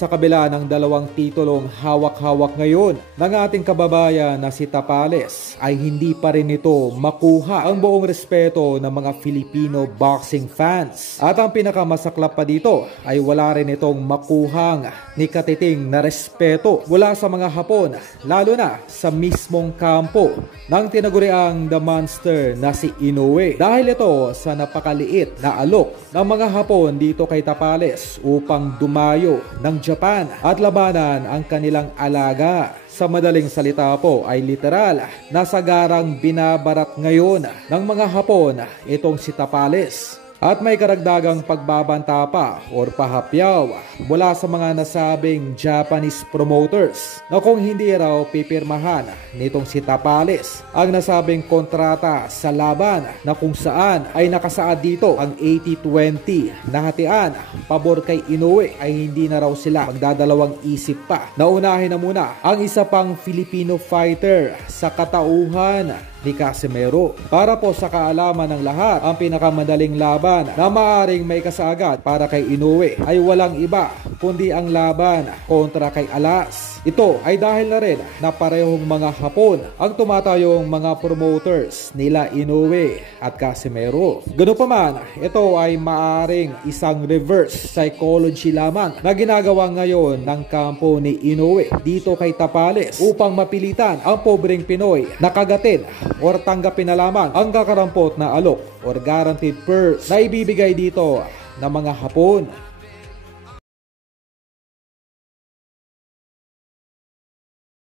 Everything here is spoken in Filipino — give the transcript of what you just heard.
sa kabila ng dalawang titulong hawak-hawak ngayon ng ating kababayan na si Tapales ay hindi pa rin ito makuha ang buong respeto ng mga Filipino boxing fans. At ang pinakamasaklap pa dito ay wala rin itong makuhang ni katiting na respeto mula sa mga Hapon, lalo na sa mismong kampo ng tinaguriang The Monster na si Inoue. Dahil ito sa napakaliit na alok ng mga Hapon dito kay Tapales upang dumayo ng Japan at labanan ang kanilang alaga. Sa madaling salita po ay literal na sagarang binabarat ngayon ng mga Hapon itong si Tapales. At may karagdagang pagbabanta pa or pahapyaw mula sa mga nasabing Japanese promoters na kung hindi raw pipirmahan nitong si Tapales ang nasabing kontrata sa laban na kung saan ay nakasaad dito ang 80-20 na hatian pabor kay Inoue ay hindi na raw sila magdadalawang isip pa. Naunahin na muna ang isa pang Filipino fighter sa katauhan ni Casimero. Para po sa kaalaman ng lahat, ang pinakamadaling laban na maaring may kasaagad para kay Inoue ay walang iba kundi ang laban kontra kay Alas. Ito ay dahil na rin na parehong mga Hapon ang tumatayong mga promoters nila Inoue at Casimero. Ganun pa man, ito ay maaring isang reverse psychology lamang na ginagawa ngayon ng kampo ni Inoue dito kay Tapales upang mapilitan ang pobreng Pinoy na kagatin or tanggapin na lamang ang kakarampot na alok or guaranteed purse na ibibigay dito ng mga Hapon.